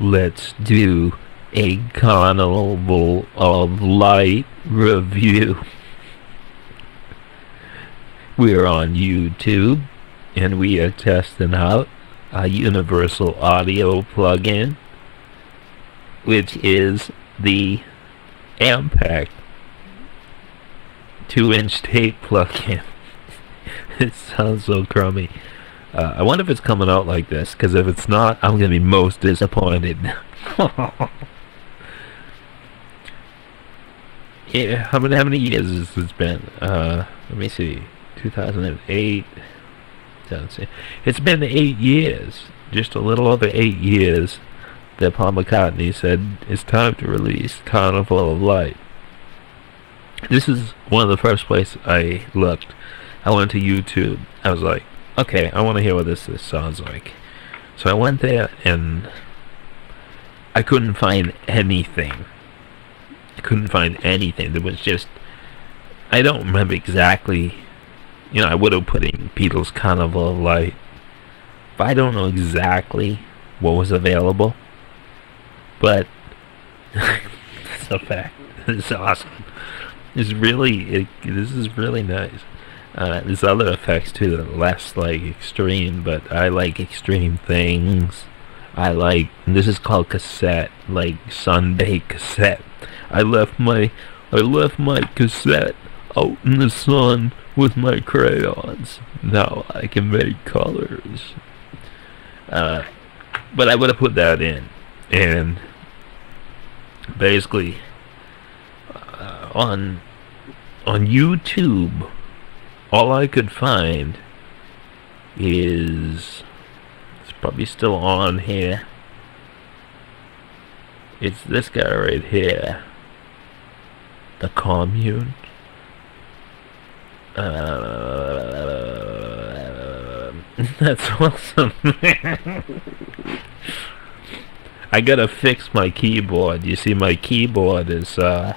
let's do a Carnival of Light review. We're on YouTube, and we are testing out a universal audio plugin, which is the Impact 2-inch tape plugin. It sounds so crummy. I wonder if it's coming out like this, because if it's not, I'm going to be most disappointed. Yeah, how many years has this been? Let me see. 2008. It's been 8 years. Just a little over 8 years that Paul McCartney said it's time to release Carnival of Light. This is one of the first places I looked. I went to YouTube. I was like, okay, I want to hear what this sounds like. So I went there and I couldn't find anything. There was just, I don't remember exactly. You know, I would have put in Beatles Carnival of Light, but I don't know exactly what was available. But it's a fact. It's awesome. This is really nice. There's other effects too that are less like extreme, but I like extreme things. This is called cassette, like Sunday cassette. I left my cassette out in the sun with my crayons. Now I can make colors. But I would have put that in, and basically on YouTube, all I could find is, it's probably still on here. It's this guy right here, The Commune. That's awesome. I gotta fix my keyboard. You see, my keyboard is, I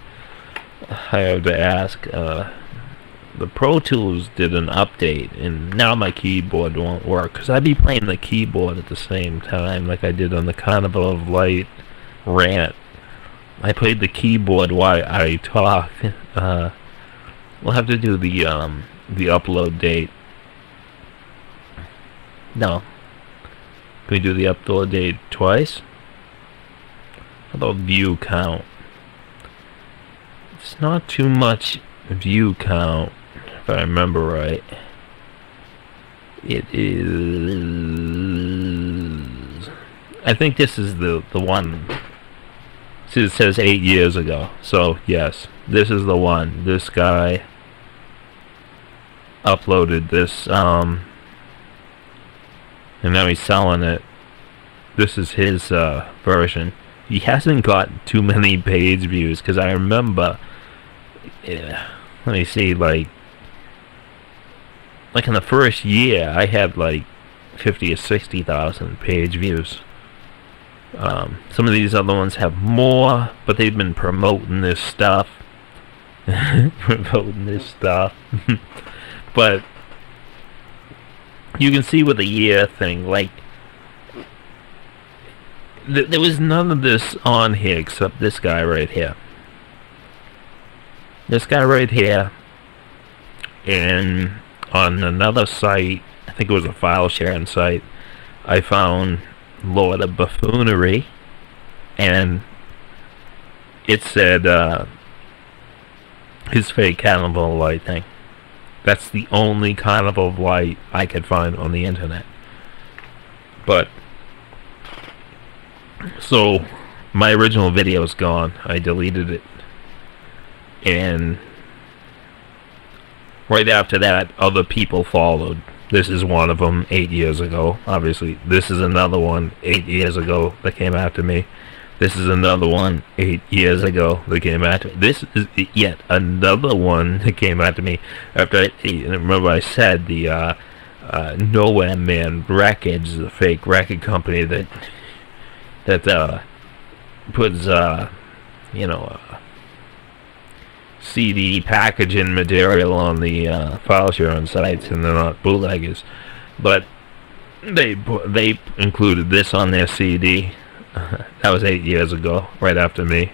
have to ask, the Pro Tools did an update, and now my keyboard won't work, because I'd be playing the keyboard at the same time, like I did on the Carnival of Light Rant. I played the keyboard while I talk. We'll have to do the upload date. No. Can we do the upload date twice? How about view count? It's not too much view count, if I remember right. It is, I think this is the one. See, it says 8 years ago. So yes, this is the one. This guy uploaded this, and now he's selling it. This is his version. He hasn't got too many page views, because I remember, let me see, like in the first year I had like 50 or 60,000 page views. Some of these other ones have more, but they've been promoting this stuff. But you can see with the year thing, like, there was none of this on here except this guy right here. This guy right here. And on another site, I think it was a Fileshare Insight, I found Lord of Buffoonery, and it said his fake Carnival of Light thing. That's the only Carnival of Light I could find on the internet. But so my original video is gone. I deleted it, and right after that, other people followed. This is one of them 8 years ago. Obviously, this is another one 8 years ago that came after me. This is another one 8 years ago that came after me. This is yet another one that came after me. After remember I said the Nowhere Man Records, the fake record company that puts CD packaging material on the Fileshare sites, and they're not bootleggers, but they included this on their CD. That was 8 years ago, right after me.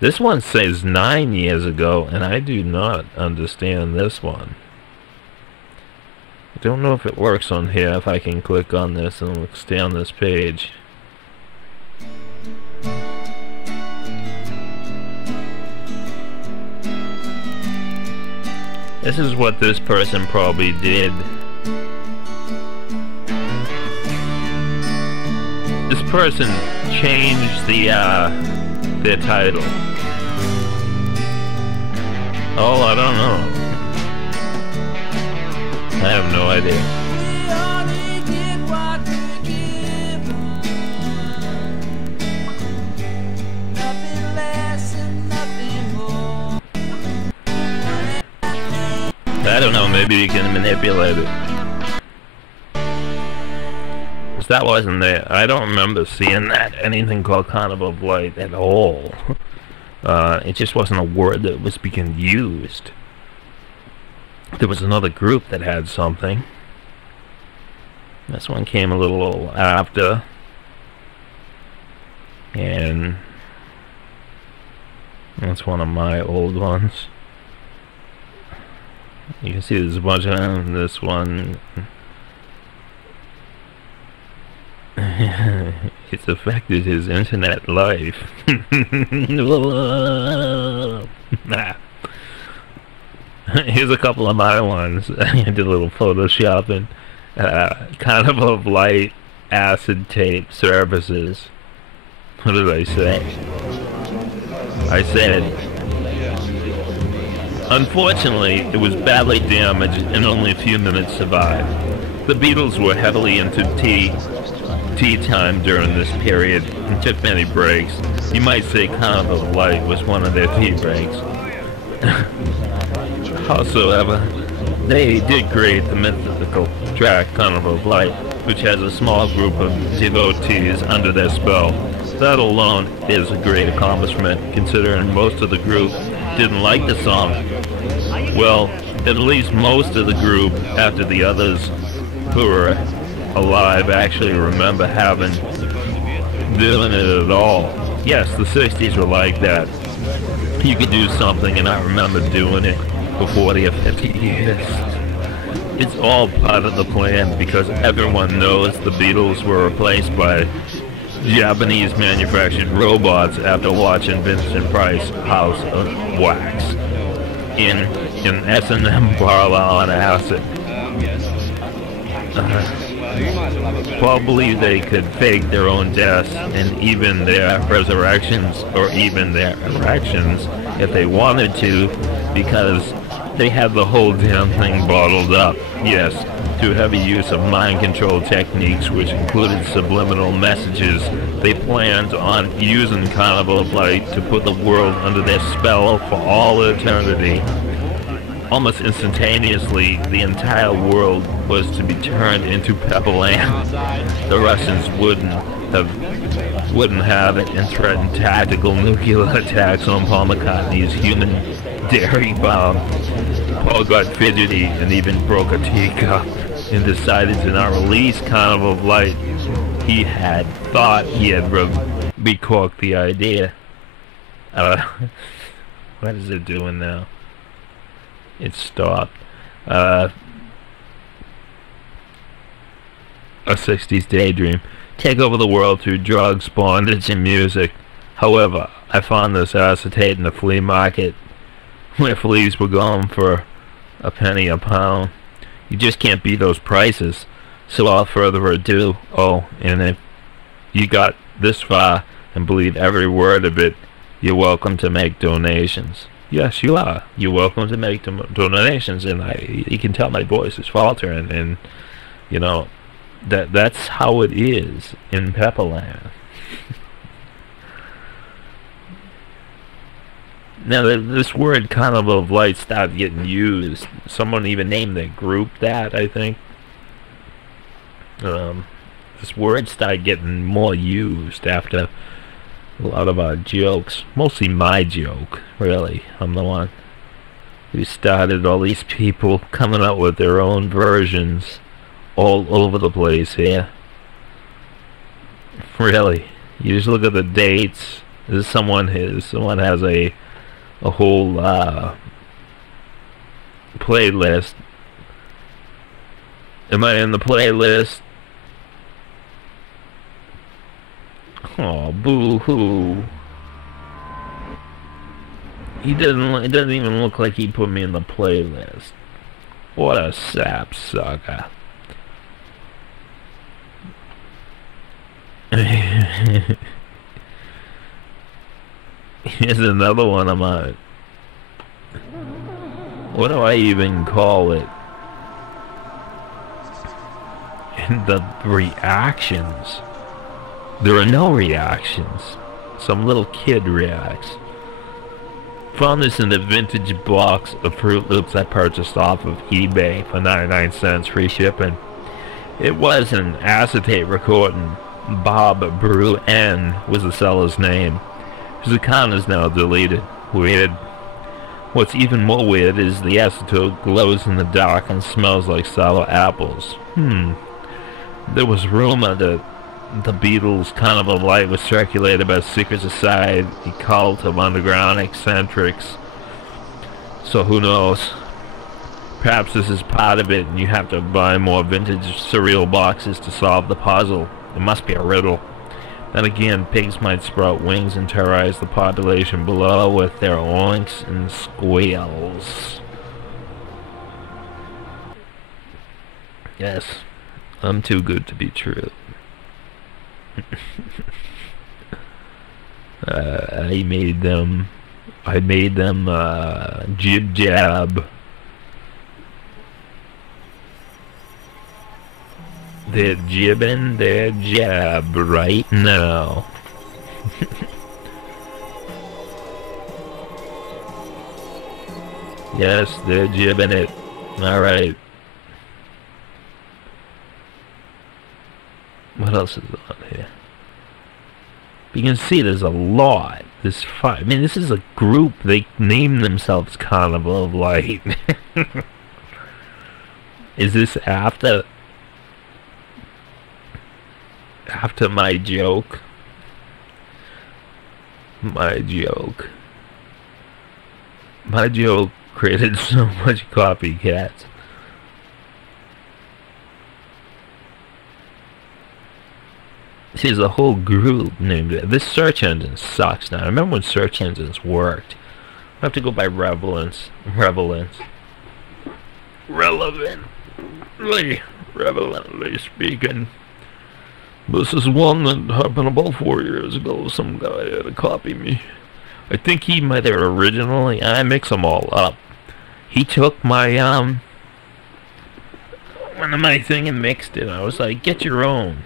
This one says 9 years ago, and I do not understand this one. I don't know if it works on here, if I can click on this and stay on this page. This is what this person probably did. This person changed their title. Oh, I don't know. I have no idea. I don't know, maybe you can manipulate it. 'Cause that wasn't there. I don't remember seeing anything called Carnival of Light at all. It just wasn't a word that was being used. There was another group that had something. This one came a little after. And that's one of my old ones. You can see there's a bunch of them. This one. It's affected his internet life. Here's a couple of my ones. I did a little photoshopping. Carnival of Light acid tape services. What did I say? I said, unfortunately, it was badly damaged and only a few minutes survived. The Beatles were heavily into tea time during this period and took many breaks. You might say Carnival of Light was one of their tea breaks. Howsoever, they did create the mythical track Carnival of Light, which has a small group of devotees under their spell. That alone is a great accomplishment, considering most of the group didn't like the song. Well, at least most of the group, after the others who were alive actually remember doing it at all. Yes, the 60s were like that. You could do something and I remember doing it for 40 or 50 years. It's all part of the plan because everyone knows the Beatles were replaced by Japanese manufactured robots after watching Vincent Price House of Wax in S&M parlor on acid. Probably they could fake their own deaths and even their resurrections or even their erections if they wanted to, because they had the whole damn thing bottled up. Yes, through heavy use of mind control techniques which included subliminal messages, they planned on using Carnival of Light to put the world under their spell for all eternity. Almost instantaneously, the entire world was to be turned into Pepperland. The Russians wouldn't have it and threatened tactical nuclear attacks on Paul McCartney's human dairy bomb. Paul got fidgety and even broke a teacup and decided to not release Carnival of Light. He had thought he had recorked the idea. What is it doing now? It stopped. A 60s daydream. Take over the world through drugs, bondage, and music. However, I found this acetate in the flea market, where fleas were going for a penny a pound. You just can't beat those prices. So without further ado, and if you got this far and believe every word of it, you're welcome to make donations. Yes, you are. You're welcome to make donations, and you can tell my voice is faltering, and you know that's how it is in Pepperland. Now, this word Carnival of Light started getting used. Someone even named their group that, I think. This word started getting more used after a lot of our jokes. Mostly my joke, really. I'm the one who started all these people coming up with their own versions all over the place here. Really. You just look at the dates. Someone has a whole playlist. Am I in the playlist? Oh, boo-hoo. It doesn't even look like he put me in the playlist. What a sap sucker. Here's another one of mine. What do I even call it? The reactions. There are no reactions. Some little kid reacts. Found this in the vintage box of Fruit Loops I purchased off of eBay for 99 cents, free shipping. It was an acetate recording. Bob Brew N was the seller's name. His account is now deleted. Weird. What's even more weird is the acetate glows in the dark and smells like sour apples. There was rumor that the Beatles Carnival of Light was circulated by a secret society, a cult of underground eccentrics. So who knows? Perhaps this is part of it and you have to buy more vintage cereal boxes to solve the puzzle. It must be a riddle. Then again, pigs might sprout wings and terrorize the population below with their oinks and squeals. Yes, I'm too good to be true. I made them jib jab. They're jibbing their jab right now. Yes, they're jibbing it. Alright. What else is on here? You can see there's a lot. There's five. I mean, this is a group. They named themselves Carnival of Light. Is this after my joke? My joke created so much copycats. See, there's a whole group named it. This search engine sucks now. I remember when search engines worked. I have to go by relevantly speaking. This is one that happened about 4 years ago. Some guy had to copy me. I think he might have originally. I mix them all up. He took my one of my thing and mixed it. I was like, get your own.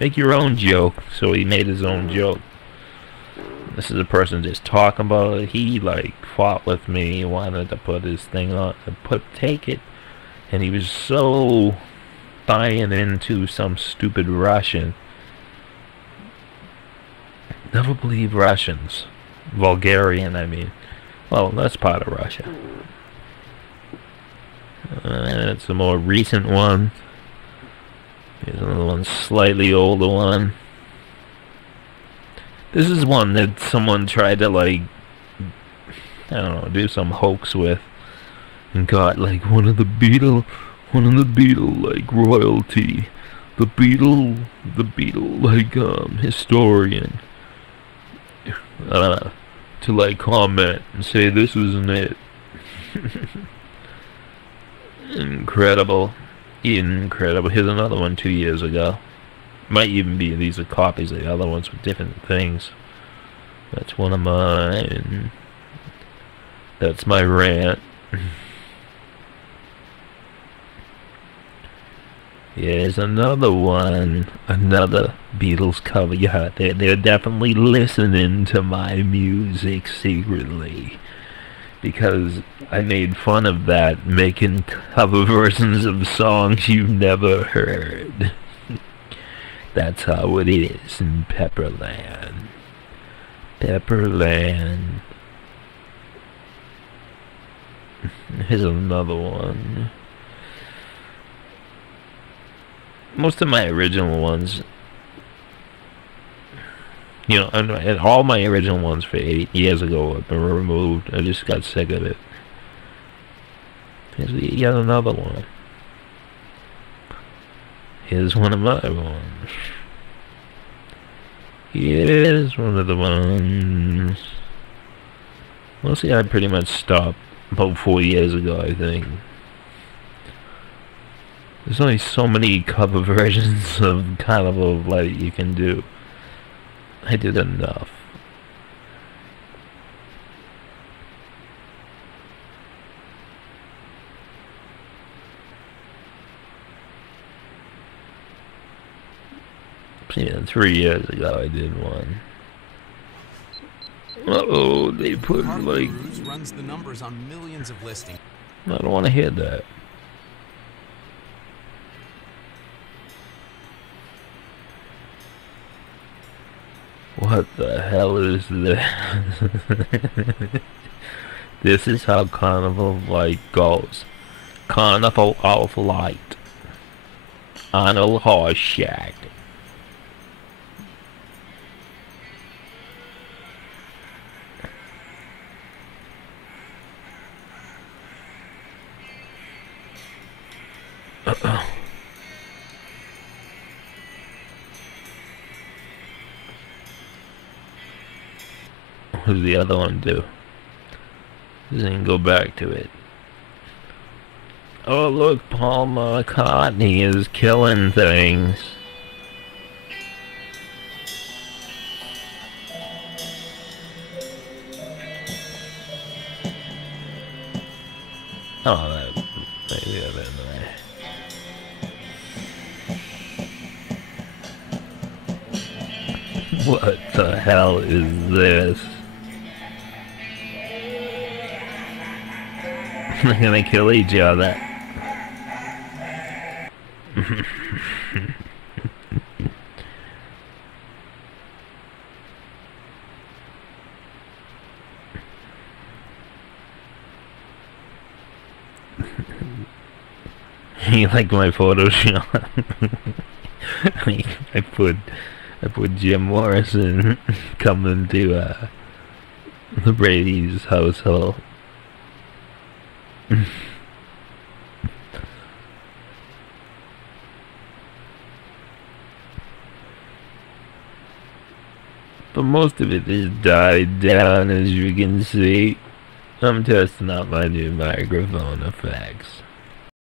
Make your own joke. So he made his own joke. This is a person just talking about it. He like fought with me. He wanted to put his thing on, take it, and he was so buying into some stupid Russian. Never believe Russians. Bulgarian, I mean. Well, that's part of Russia. It's a more recent one. Here's another one, slightly older one. This is one that someone tried to, like, I don't know, do some hoax with, and got like one of the Beatles, like royalty, the Beatle, like historian, to like comment and say this wasn't it. Incredible. Here's another one 2 years ago. Might even be, these are copies of the other ones with different things. That's one of mine. That's my rant. Here's another one. Another Beatles cover. Yeah, they're definitely listening to my music secretly. Because I made fun of that, making cover versions of songs you've never heard. That's how it is in Pepperland. Pepperland. Here's another one. Most of my original ones You know, and all my original ones for 8 years ago have been removed. I just got sick of it. Here's yet another one. Here's one of my ones. Here's one of the ones. Mostly I pretty much stopped about 4 years ago, I think. There's only so many cover versions of Carnival of Light you can do. I did enough. Yeah, 3 years ago I did one. Uh-oh, they put like... runs the numbers on millions of listings. I don't want to hear that. What the hell is this? This is how Carnival of Light goes. Carnival of Light. On a horse shack. What does the other one do? Doesn't even go back to it. Oh look, Paul McCartney is killing things. Oh, that maybe I don't know. What the hell is this? They're gonna kill each other. You like my Photoshop? I put Jim Morrison coming to the Brady's household. But most of it has died down, as you can see. I'm testing out my new microphone effects.